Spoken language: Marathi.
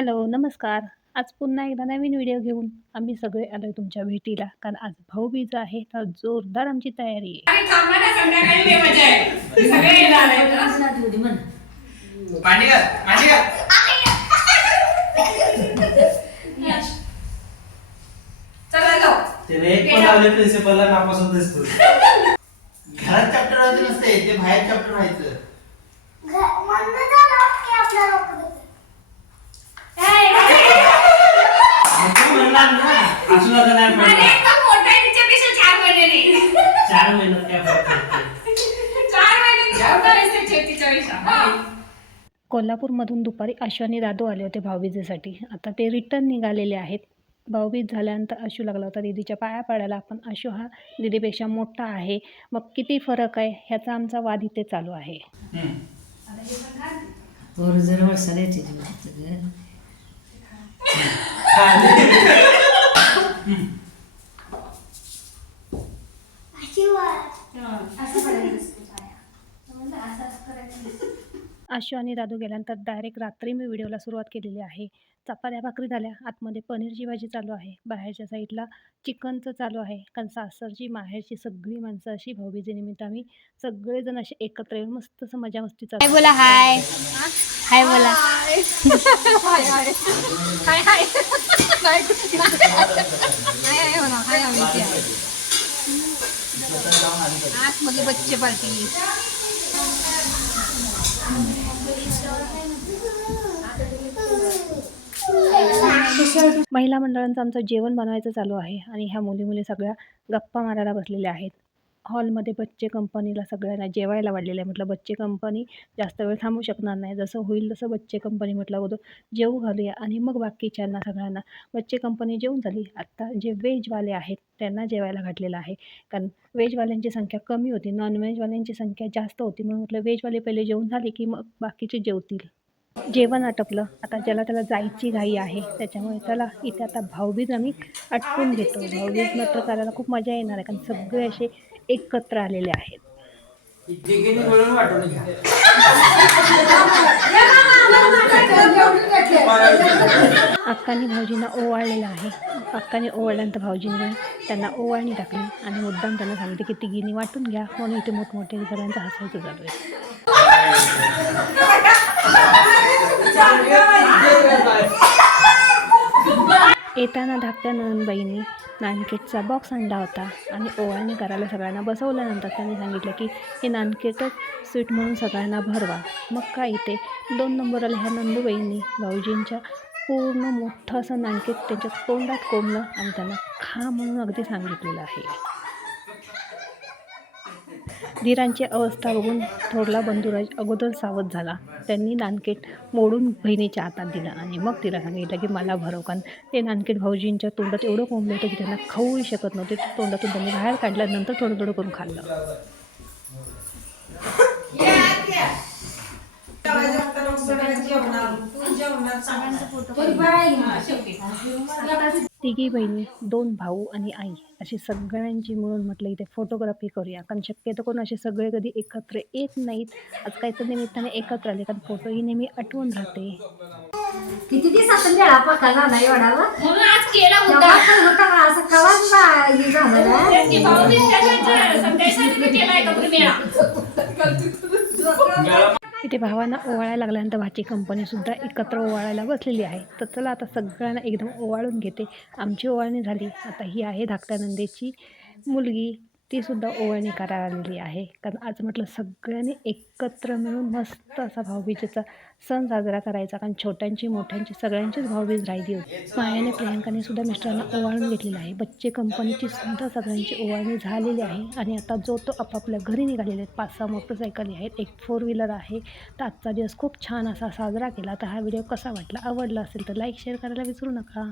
हॅलो नमस्कार. आज पुन्हा एकदा नवीन व्हिडिओ घेऊन आम्ही सगळे आलो तुमच्या भेटीला. कारण आज भाऊबीज आहे तर जोरदार आमची तयारी आहे. प्रिन्सिपलला नापासून दिसतो घरात चॅप्टर व्हायचं नसते ते बाहेर चॅप्टर व्हायचं मग तू म्हणणार ना अरे मोठा आहे तिच्यापेक्षा चार महिन्याने चार महिन्यात काय फरक पडतो चार महिन्याने मोठा आहे तिच्या- तिच्यापेक्षा. हा. कोल्हापूरमधून दुपारी आशु आणि दादू आले होते भाऊबीजेसाठी. आता ते रिटर्न निघालेले आहेत. भाऊबीज झाल्यानंतर आशू लागला होता दीदीच्या पाया पडायला. पण आशू हा दीदीपेक्षा मोठा आहे. मग किती फरक आहे? ह्याचा आमचा वाद इथे चालू आहे. हम्म. पोर जर वर्षाला येते तुझं आशू आणि दादू गेल्यानंतर डायरेक्ट रात्री मी व्हिडिओला सुरुवात केलेली आहे. चपात्या भाकरी झाल्या. आतमध्ये पनीरची भाजी चालू आहे. बाहेरच्या साईडला चिकनचं चालू आहे. कारण सासरची माहेरची सगळी माणसं अशी भाऊबीजेनिमित्त आम्ही सगळेजण असे एकत्र येऊन मस्त असं मजा मस्ती चालू हाय. बोला. हाय. हाय बोला आतमध्ये बच्चे पार्टी महिला मंडळांचं आमचं जेवण बनवायचं चालू आहे आणि ह्या मुली मुली सगळ्या गप्पा मारायला बसलेल्या आहेत. हॉलमध्ये बच्चे कंपनीला सगळ्यांना जेवायला वाढलेलं आहे. म्हटलं बच्चे कंपनी जास्त वेळ थांबू शकणार नाही. जसं होईल तसं बच्चे कंपनी म्हटलं अगोदर. जेवू घालूया आणि मग बाकीच्यांना सगळ्यांना. बच्चे कंपनी जेवून झाली. आत्ता जे व्हेजवाले आहेत त्यांना जेवायला घातलेलं आहे. कारण व्हेजवाल्यांची संख्या कमी होती. नॉनव्हेजवाल्यांची संख्या जास्त होती. म्हणून म्हटलं व्हेजवाले पहिले जेवून झाले की मग बाकीचे जेवतील. जेवण आटपलं. आता ज्याला त्याला जायची घाई आहे त्याच्यामुळे त्याला इथे आता भाऊबीज आम्ही आटपून घेतो. भाऊबीज मात्र करायला खूप मजा येणार आहे. कारण सगळे असे एकत्र आलेले आहेत. अक्काने भाऊजींना ओवाळलेलं आहे. अक्काने ओवाळल्यानंतर भाऊजींनी त्यांना ओवाळणी टाकली आणि मुद्दाम त्यांना सांगितले की तिघींनी वाटून घ्या. म्हणून इथे मोठमोठे सगळ्यांचं हसायचं चालू आहे. येताना धाकट्या नंदबाईंनी नानकेटचा बॉक्स आणला होता आणि ओवाळणी करायला सगळ्यांना बसवल्यानंतर त्यांनी सांगितलं की हे नानकेटच स्वीट म्हणून सगळ्यांना भरवा. मग काय इथे? दोन नंबरला ह्या नंदूबाईंनी भाऊजींच्या पूर्ण मोठं असं नानकेट त्यांच्या तोंडात कोंबलं आणि त्यांना खा म्हणून अगदी सांगितलेलं आहे. धीरांची अवस्था बघून थोरला बंधुराज अगोदर सावध झाला. त्यांनी नानकेट मोडून बहिणीच्या हातात दिलं आणि मग तिला सांगितलं की मला भरव कारण ते नानकेट भाऊजींच्या तोंडात एवढं कोंबलं होतं की त्यांना खाऊही शकत नव्हते. ते तोंडातून त्यांनी बाहेर काढल्यानंतर थोडं थोडं करून खाल्लं. तिघी बहिणी दोन भाऊ आणि आई अशी सगळ्यांची मिळून म्हटलं इथे फोटोग्राफी करूया. कारण शक्यतो कोण असे सगळे कधी एकत्र येत नाहीत. आज काहीतरी निमित्ताने एकत्र आले कारण फोटो ही नेहमी आठवून राहते. किती दिवसात मेळा पक्का झाला एवढा व? म्हणून आज केला मुद्दा पण होता का असं कवाच बा हे झालं ना? तेच की भाऊबीज त्याच्यात संदेशाने केला एकत्र मेळा इथे भावांना ओवाळायला लागल्यानंतर भाची कंपनीसुद्धा एकत्र ओवाळायला बसलेली आहे. तर चला आता सगळ्यांना एकदम ओवाळून घेते. आमची ओवाळणी झाली. आता ही आहे धाकट्या नंदेची मुलगी. तीसुद्धा ओवाळणी करायला आलेली आहे. कारण आज म्हटलं सगळ्यांनी एकत्र मिळून मस्त असा भाऊबीजेचा सण साजरा करायचा. कारण छोट्यांची मोठ्यांची सगळ्यांचीच भाऊबीज राहिली होती. मायाने प्रियांकाने सुद्धा मिस्टरांना ओवाळून घेतलेलं आहे. बच्चे कंपनीची सुद्धा सगळ्यांची ओवाळणी झालेली आहे. आणि आता जो तो आपापल्या घरी निघालेले आहेत पाच सहा मोटरसायकली आहेत. एक फोर व्हीलर आहे. तर आजचा दिवस खूप छान असा साजरा केला. तर हा व्हिडिओ कसा वाटला? आवडला असेल तर लाईक शेअर करायला विसरू नका.